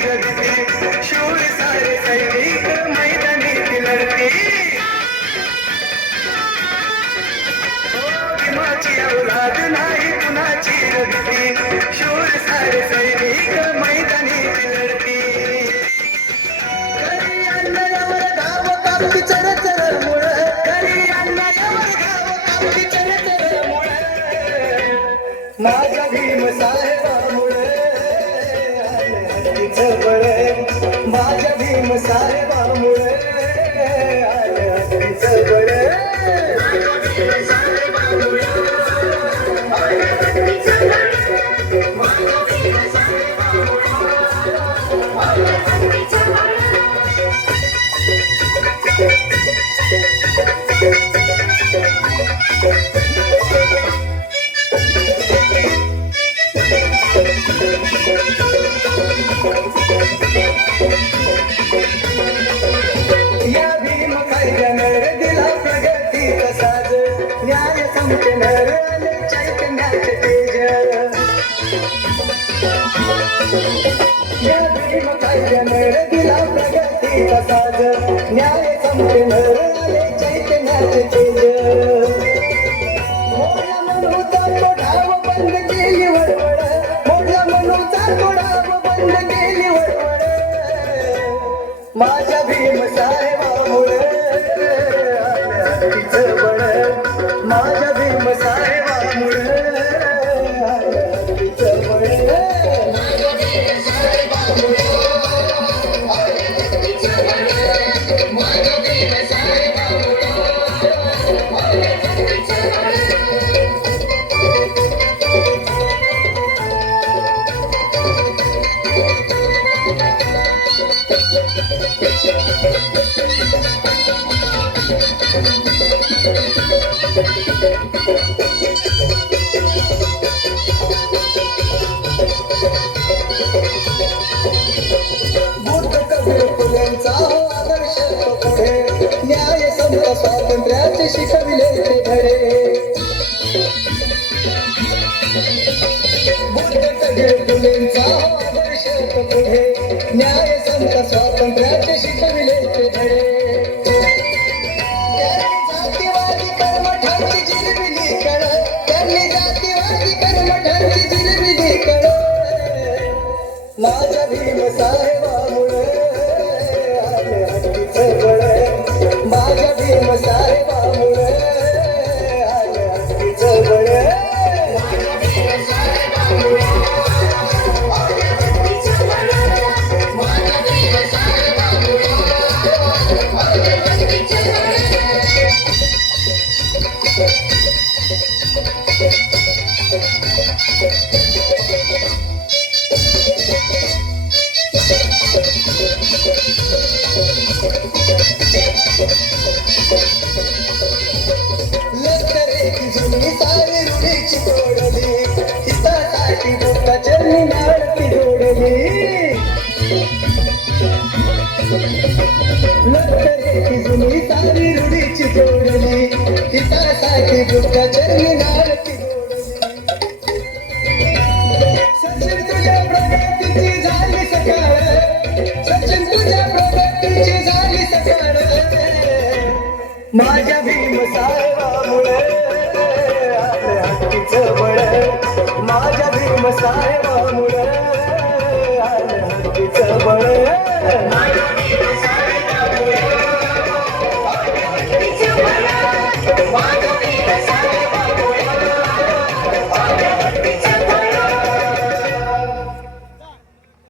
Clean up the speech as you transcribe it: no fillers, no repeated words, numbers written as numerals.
रगती शूर सारे सैनिक मैदानीत लढती भीमाची औलाद नाही कुणाची रगती शूर सारे सैनिक मैदानीत लढती करी अन्नावर धाव कापती चढ चढ मुळ करी अन्नावर धाव कापती चढ चढ मुळ माझ्या भीम साहेबामुळे हत्तीचं बळ माझ्या भीम साहेबामुळे आलं हत्तीचं बळ या भीम कायद्यानं दिला प्रगतीचा साज न्याय संपणार आले चैतन्याचे तेज या भीम कायद्यानं दिला प्रगतीचा साज न्याय संपणार आले चैतन्याचे तेज मोठा मनूचा तो ढाव बंद केली वळवळ मोठा मनूचा तो ढाव बंद केली वळवळ माझ्या भीम साहेबामुळे आलं हत्तीचं बळ माझ्या भीम साहेबामुळे आलं हत्तीचं बळ न्याय समता स्वातंत्र्याचे शिकविले ते धडे बुद्ध कबीर फुलेंचा आदर्श पुढे न्याय समता स्वातंत्र्याचे शिकविले ते धडे त्यांनी जातीवादी कर्मठांची जिलबिली कळ त्यांनी जातीवादी कर्मठांची जिलबिली कळ माझ्या भीम साहेबामुळे आलं हत्तीचं बळ माझ्या भीम साहेबामुळे आलं हत्तीचं बळ लष्करेची जुनी सारी रूढीची तोडली हितासाठी बुटाची नाळती जोडली लष्करेची जुनी सारी रूढीची तोडली हितासाठी बुटाची नाळती जोडली सचिन तुझ्या प्रगतीची झाली सकाळ सचिन तुझ्या प्रगतीची झाली सकाळ माझ्या भीम साहेबामुळे आलं हत्तीचं बळ माझ्या भीम साहेबामुळे आलं हत्तीचं बळ